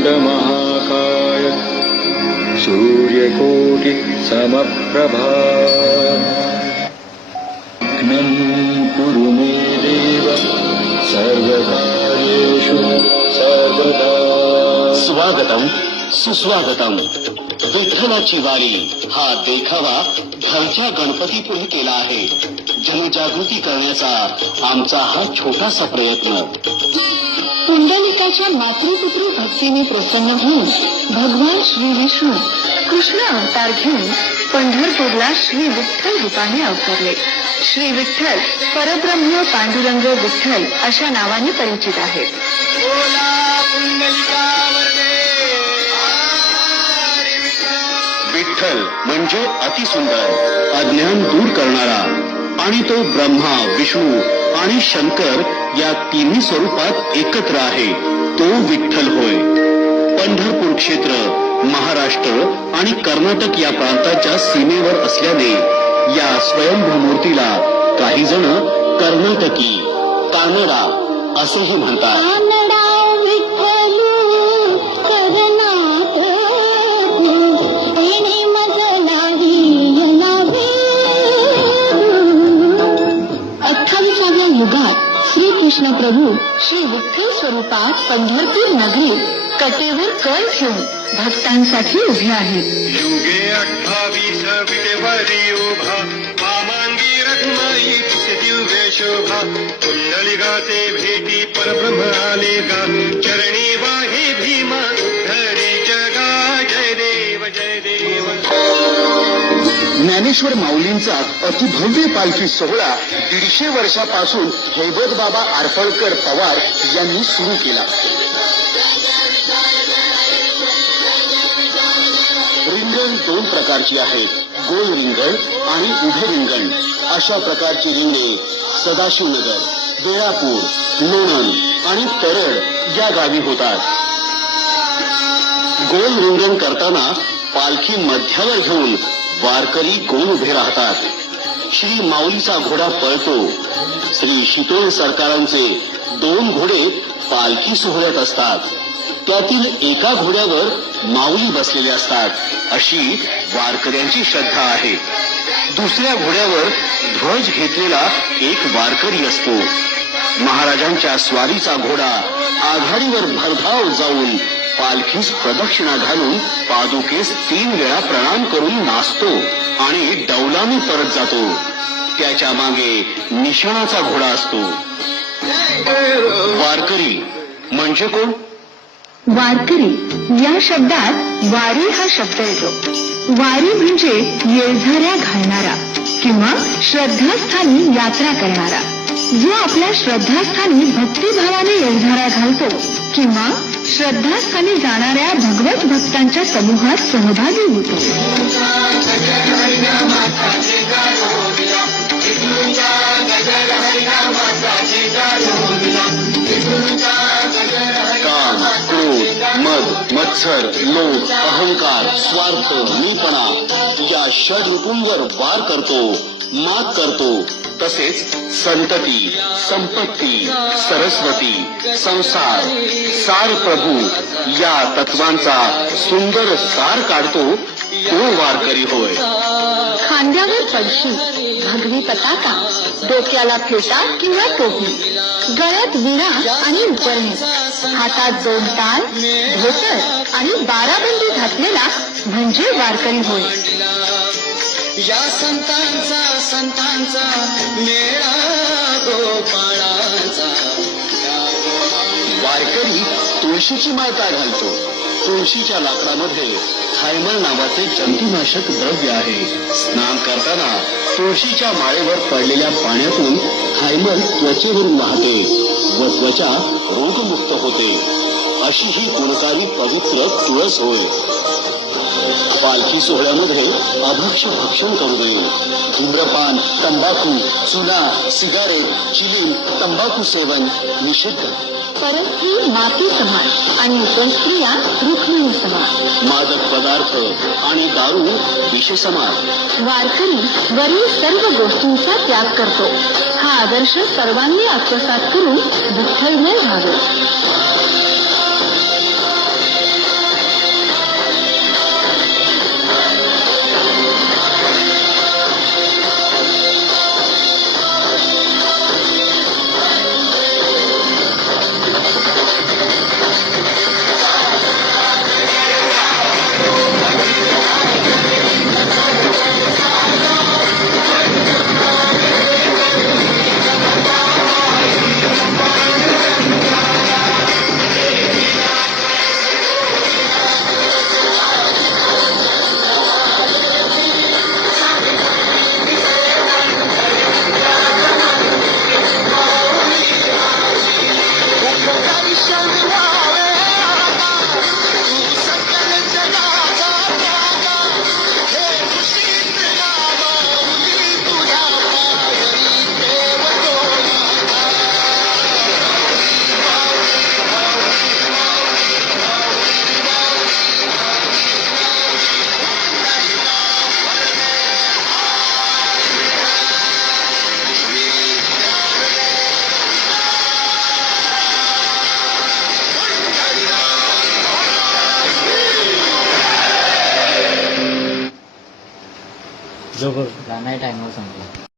वक्रतुंड महाकाय सूर्यकोटि समप्रभा कुरु मे देव सर्वकार्येषु सर्वदा। स्वागतम सुस्वागतम। विठ्ठलाची वारी हा देखावा घरच्या गणपतीपुढे केला आहे. जनजागृती करण्याचा आमचा हा छोटासा प्रयत्न. पुंडलिकाच्या मातृपितृ भक्तीने प्रसन्न होऊन भगवान श्री विष्णू कृष्ण अवतार घेऊन पंढरपूरला श्री विठ्ठल रूपाने अवतरले. श्री विठ्ठल परब्रह्म पांडुरंग विठ्ठल अशा नावाने परिचित आहेत. विठ्ठल म्हणजे अतिसुंदर, अज्ञान दूर करणारा, आणि तो ब्रह्मा, विष्णू आणि शंकर या तिन्ही स्वरूपात एकत्र आहे. तो विठ्ठल होय. पंढरपूर क्षेत्र महाराष्ट्र आणि कर्नाटक या प्रांताच्या सीमेवर असल्याने या स्वयंभू मूर्तीला काही जण कर्नाटकी, कानडा असेही म्हणतात. श्रीकृष्ण प्रभू श्री विठ्ठल स्वरूपात पंढरपूर नगरीत कटेवर कळ घेऊन भक्तांसाठी उभे आहेत. युगे 28 विटेवरी उभा, मामांगी रत्नाईच दिव्य शोभा. कुंडलिकाचे भेटी परब्रह्म आले का, चरणी वाहे भीमा उद्धरी जगा. जय देव जय देव. ज्ञानेश्वर माऊलींचा अतिभव्य पालखी सोहळा 150 वर्षापासून हैबत बाबा आरफळकर पवार यांनी सुरू केला. रिंगण 2 प्रकारची आहेत, गोल रिंगण आणि उभे रिंगण. अशा प्रकारची रिंगणे सदाशिवनगर, वेळापूर, लोणंद आणि तरड या गावी होतात. गोल रिंगण करताना पालखी मध्यावर घेऊन वारकरी गोल उभे राहतात. श्री माऊलीचा घोडा पळतो. श्री शीतोळ सरकारांचे 2 घोडे पालखी सोहळ्यात असतात. त्यातील एका घोड्यावर माऊली बसलेले असतात अशी वारकऱ्यांची श्रद्धा आहे. दुसऱ्या घोड्यावर ध्वज घेतलेला एक वारकरी असतो. महाराजांच्या स्वारीचा घोडा आघाडीवर भरधाव जाऊन पालखीस प्रदक्षिणा घालून पादुकेस 3 वेळा प्रणाम करून नाचतो आणि डौलाने परत जातो. त्याच्या मागे निशाणाचा घोडा असतो. वारकरी म्हणजे कोण? वारकरी या शब्दात वारी हा शब्द येतो. वारी म्हणजे येळझाऱ्या घालणारा किंवा श्रद्धास्थानी यात्रा करणारा. जो आपल्या श्रद्धास्थानी भक्तिभावाने येळझारा घालतो किंवा श्रद्धास्थानी जाणाऱ्या भगवत भक्तांच्या समूहात सहभागी होतो. काम, क्रोध, मद, मत्सर, लोभ, अहंकार, स्वार्थ, मीपणा या षड्रिपूंवर वार करतो, मात करतो. तसेच संतती, संपत्ती, सरस्वती, संसार, सार प्रभू या तत्वांचा सुंदर सार काढतो तो वारकरी होय. खांद्यावर पडशी, भगवी पताका, डोक्याला फेटा किंवा टोपी, गळ्यात विणा आणि उपरणे, हातात 2 टाळ, धोतर आणि बाराबंदी घातलेला म्हणजे वारकरी होय. या संतांचा मेळा गोपाळाचा. वारकरी तुळशीची माळ का घालतो? तुळशीच्या लाकडामध्ये थायमल नावाचे जंतुनाशक द्रव्य आहे. स्नान करताना तुळशीच्या माळेवर पडलेल्या पाण्यातून थायमल त्वचेवरून वाहते व त्वचा रोगमुक्त होते. अशी ही गुणकारी पवित्र तुळस होय. पालखी सोहळ्यामध्ये अभक्ष्य भक्षण करू नये. धूम्रपान, तंबाखू, चुना, सिगारेट, चिलीम, तंबाखू सेवन निषिद्ध. परस्त्री माती समान आणि उपस्त्रिया रुक्मिणी समान. मादक पदार्थ आणि दारू विष समान. वारकरी वरील सर्व गोष्टींचा त्याग करतो. हा आदर्श सर्वांनी आत्मसात करून विठ्ठलमय व्हावे. नाही टायमावर सांगतो.